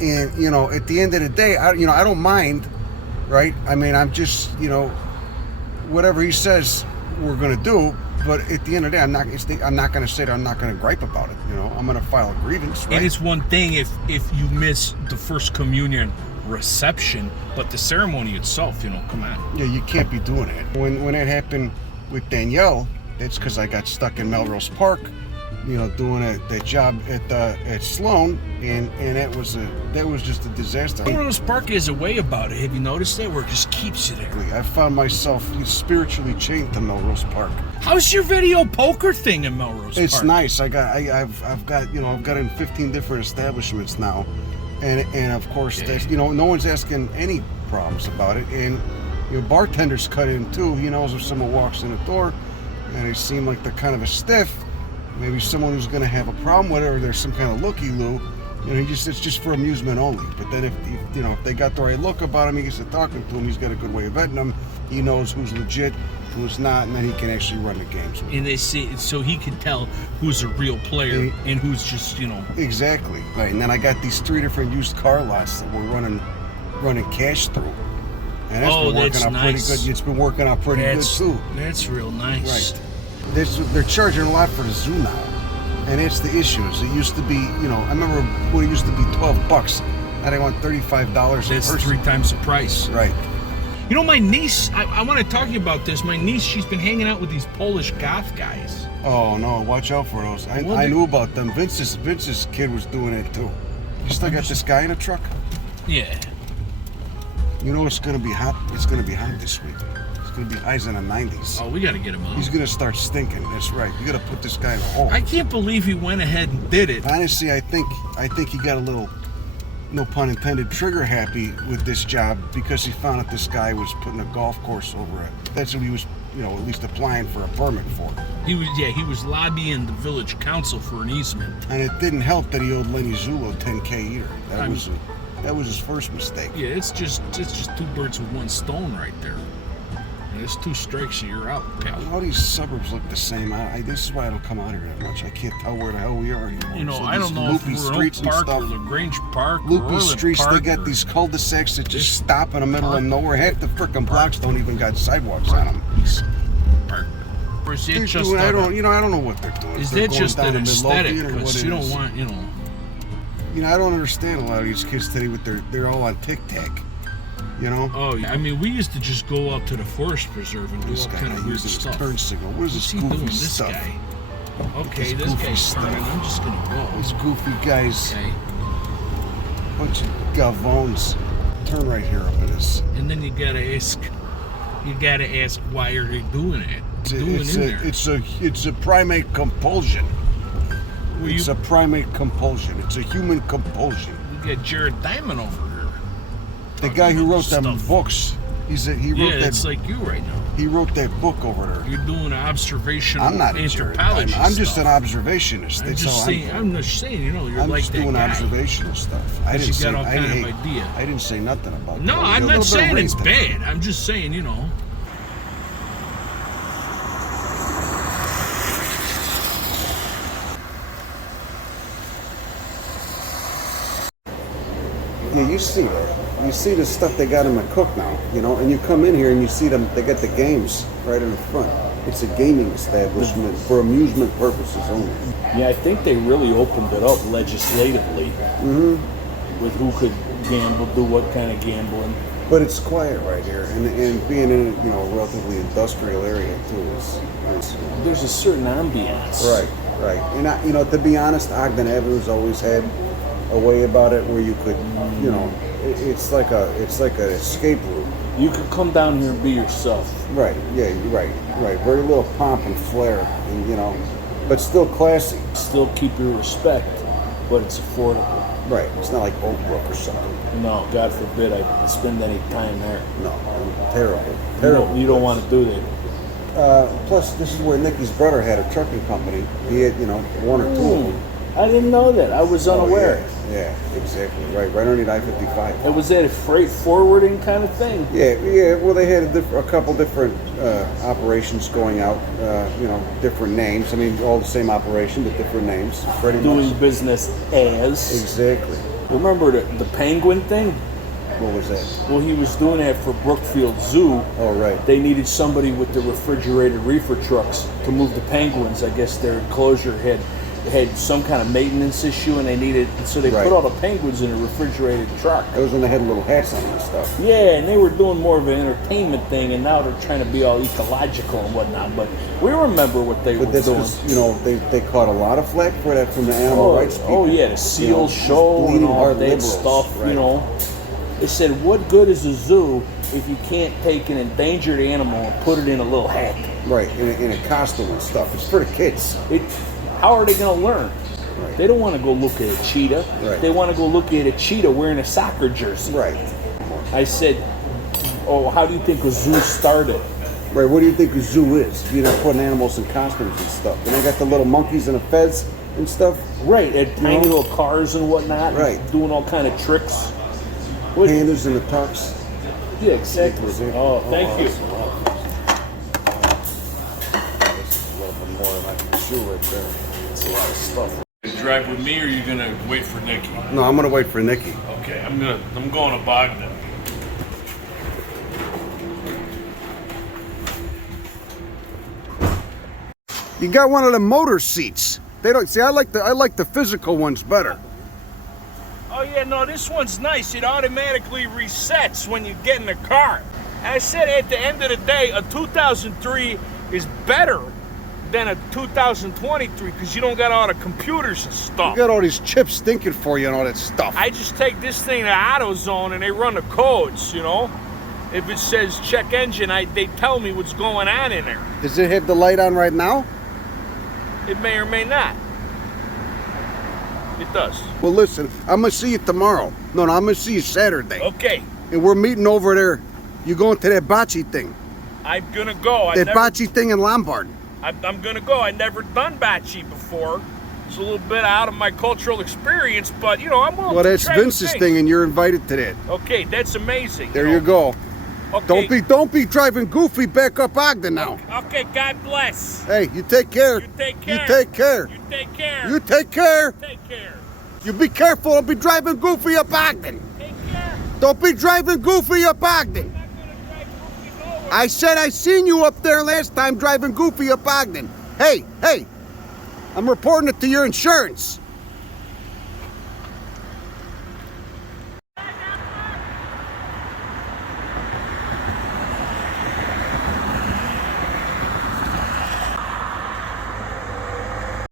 And, at the end of the day, I don't mind, right? I mean, I'm just, whatever he says we're going to do. But at the end of the day, I'm not going to sit there. I'm not going to gripe about it. I'm going to file a grievance, right? And it's one thing if you miss the first communion reception, but the ceremony itself, come on. Yeah, you can't be doing it. When it happened with Danielle, it's because I got stuck in Melrose Park, doing that job at Sloan, and that was just a disaster. Melrose Park has a way about it. Have you noticed that? Where it just keeps you there. I found myself spiritually chained to Melrose Park. How's your video poker thing in Melrose Park? It's nice. I've got in 15 different establishments now, and of course that's no one's asking any problems about it, and bartenders cut in too. He knows if someone walks in the door and they seem like they're kind of a stiff, maybe someone who's going to have a problem with it, or there's some kind of looky-loo, it's just for amusement only. But then if they got the right look about him, he gets to talking to him, he's got a good way of vetting them, he knows who's legit, who's not, and then he can actually run the games with. And they see, so he can tell who's a real player and who's just, Exactly. Right. And then I got these 3 different used car lots that we're running cash through. And that's been working out pretty good. It's been working out pretty good too. That's real nice. Right. They're charging a lot for the zoo now, and it's the issues. It used to be, I remember when it used to be $12. Now they want $35 a person. That's 3 times the price. Right. My niece, I want to talk to you about this. My niece, she's been hanging out with these Polish goth guys. Oh no, watch out for those. I knew about them. Vince's kid was doing it too. You still got this guy in a truck? Yeah. It's gonna be hot. It's gonna be hot this week. It's gonna be highs in the 90s. Oh, we gotta get him out. He's gonna start stinking. That's right. You gotta put this guy in a hole. I can't believe he went ahead and did it. Honestly, I think he got a little, no pun intended, trigger happy with this job because he found out this guy was putting a golf course over it. That's what he was, at least applying for a permit for. He was lobbying the village council for an easement. And it didn't help that he owed Lenny Zulo $10K either. That was his first mistake. Yeah, it's just 2 birds with 1 stone right there. And it's 2 strikes and you're out, pal. All these suburbs look the same. This is why I don't come out here that much. I can't tell where the hell we are anymore. I don't know if we're in Oak Park or LaGrange Park or Loopy streets, they got these cul-de-sacs that just stop in the middle of nowhere. Half the frickin' blocks don't even got sidewalks on them. Park. Or is it just I don't know what they're doing. Is that just an aesthetic? Because you don't want, I don't understand a lot of these kids today with they're all on tic-tac. Oh, yeah. I mean, we used to just go out to the forest preserve and do all kind of weird stuff. Turn signal. What is this What's he goofy doing, this stuff? guy? Okay, this guy's turning. I'm just gonna go. These goofy guys. Okay. Bunch of gavones. Turn right here up in this. And then you gotta ask why are they doing it? It's a primate compulsion. It's a primate compulsion. It's a human compulsion. We got Jared Diamond over here. The guy who wrote them books. He wrote that. It's like you right now. He wrote that book over there. You're doing an observational I'm not anthropology. I'm just an observationist. I'm just saying, you're I'm like just that doing guy. observational stuff. I didn't say idea. I didn't say nothing about that. No, I'm not saying it's bad. I'm just saying, Yeah, you see that. You see the stuff they got them to cook now, and you come in here and you see them, they got the games right in the front. It's a gaming establishment for amusement purposes only. Yeah, I think they really opened it up legislatively with who could gamble, do what kind of gambling. But it's quiet right here, and being in a relatively industrial area too is there's a certain ambience. Right. And to be honest, Ogden Avenue's always had a way about it where you could, it's like an escape route. You could come down here and be yourself. Right. Yeah. Right. Very little pomp and flair, and but still classy. Still keep your respect, but it's affordable. Right. It's not like Oak Brook or something. No, God forbid I spend any time there. No, terrible. You don't want to do that. Plus, this is where Nicky's brother had a trucking company. He had, 1 or 2 of them. I didn't know that. I was unaware. Yeah, exactly. Right underneath I-55. It was that a freight forwarding kind of thing? Yeah. Well, they had a couple different operations going out. Different names. I mean, all the same operation, but different names. Doing business as. Exactly. Remember the penguin thing? What was that? Well, he was doing that for Brookfield Zoo. Oh, right. They needed somebody with the refrigerated reefer trucks to move the penguins. I guess their enclosure had some kind of maintenance issue, and they needed, so they put all the penguins in a refrigerated truck. That was when they had little hats on and stuff. Yeah, and they were doing more of an entertainment thing, and now they're trying to be all ecological and whatnot. But we remember what they were But this doing. was, they caught a lot of flack for that from the animal rights people. Oh yeah, the seal show and bleeding all heart that liberals, stuff. right. They said, what good is a zoo if you can't take an endangered animal and put it in a little hat? Right, in a costume and stuff. It's for the kids. How are they going to learn? Right. They don't want to go look at a cheetah. Right. They want to go look at a cheetah wearing a soccer jersey. Right. I said, oh, how do you think a zoo started? Right, what do you think a zoo is? You're not putting animals in costumes and stuff. And they got the little monkeys and the fez and stuff. Right, and tiny little cars and whatnot. Right. Doing all kind of tricks. Pandas and the tucks. Yeah, exactly. Oh, thank you. That's a little bit more than I can chew right there. It's a lot of stuff. You drive with me, or are you gonna wait for Nikki? No, I'm gonna wait for Nikki. Okay, I'm going to Ogden. You got one of the motor seats. They don't see. I like the physical ones better. Oh yeah, no, this one's nice. It automatically resets when you get in the car. I said at the end of the day, a 2003 is better than a 2023 because you don't got all the computers and stuff. You got all these chips thinking for you and all that stuff. I just take this thing to AutoZone and they run the codes, If it says check engine, they tell me what's going on in there. Does it have the light on right now? It may or may not. It does. Well, listen, I'm gonna see you tomorrow. No, I'm gonna see you Saturday. Okay, And we're meeting over there. You going to that bocce thing? I'm gonna go. That bocce thing in Lombard. I'm gonna go. I've never done bocce before. It's a little bit out of my cultural experience, but I'm willing Well, to that's try Vince's thing, and you're invited to that. Okay, that's amazing. There you go. Okay. Don't be driving goofy back up Ogden now. Okay, God bless. Hey, you take care. You take care. You take care. You take care. You take care. Take care. You be careful. Don't be driving goofy up Ogden. Take care. Don't be driving goofy up Ogden. I'm not gonna drive goofy nowhere. I said I seen you up there last time driving goofy up Ogden. Hey, I'm reporting it to your insurance.